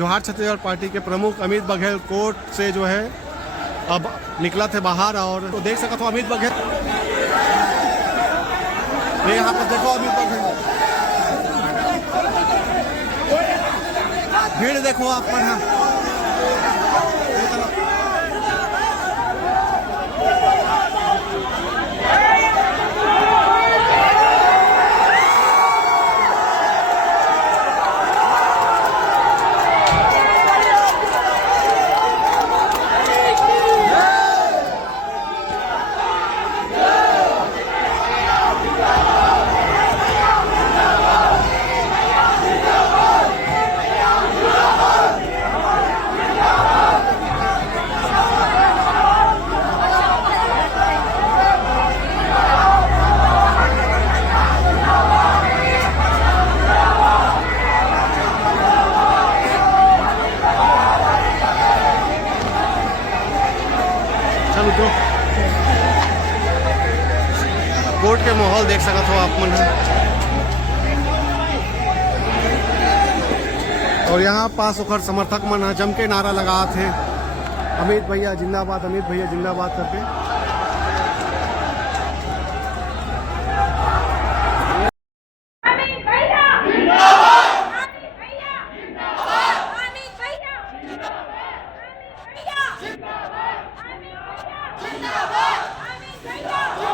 जोहार छत्तीसगढ़ पार्टी के प्रमुख अमित बघेल कोर्ट से जो है अब निकला थे बाहर, और तो देख सकते हो अमित बघेल, ये यहाँ पर देखो अमित बघेल, भीड़ देखो आप पर यहाँ। कोर्ट के माहौल देख सकते हो आप मन, और यहाँ पास ओकर समर्थक मन जम के नारा लगा थे अमित भैया जिंदाबाद, अमित भैया जिंदाबाद करके। जिंदाबाद